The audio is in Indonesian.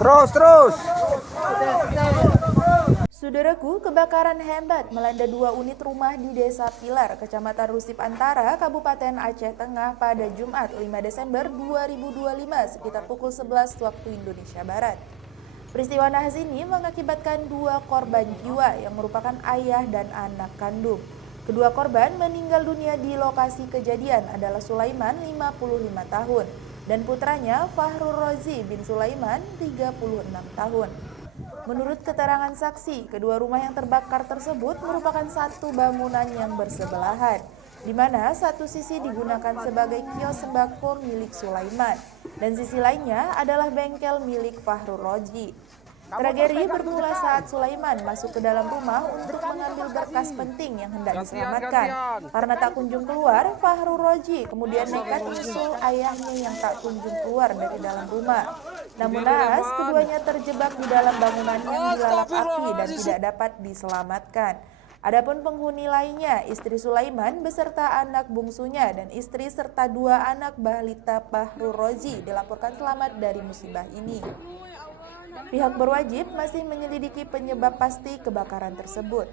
Terus. Saudaraku, kebakaran hebat melanda 2 unit rumah di Desa Pilar, Kecamatan Rusip Antara, Kabupaten Aceh Tengah pada Jumat 5 Desember 2025 sekitar pukul 11 waktu Indonesia Barat. Peristiwa nahas ini mengakibatkan 2 korban jiwa yang merupakan ayah dan anak kandung. Kedua korban meninggal dunia di lokasi kejadian adalah Sulaiman 55 tahun dan putranya Fahrul Rozi bin Sulaiman 36 tahun. Menurut keterangan saksi, kedua rumah yang terbakar tersebut merupakan satu bangunan yang bersebelahan, di mana satu sisi digunakan sebagai kios sembako milik Sulaiman, dan sisi lainnya adalah bengkel milik Fahrul Rozi. Tragedi bermula saat Sulaiman masuk ke dalam rumah untuk mengambil berkas penting yang hendak diselamatkan. Karena tak kunjung keluar, Fahrul Rozi kemudian nekat menyusul ayahnya yang tak kunjung keluar dari dalam rumah. Namun naas, keduanya terjebak di dalam bangunan yang dilalap api dan tidak dapat diselamatkan. Adapun penghuni lainnya, istri Sulaiman beserta anak bungsunya dan istri serta 2 anak balita Fahrul Rozi dilaporkan selamat dari musibah ini. Pihak berwajib masih menyelidiki penyebab pasti kebakaran tersebut.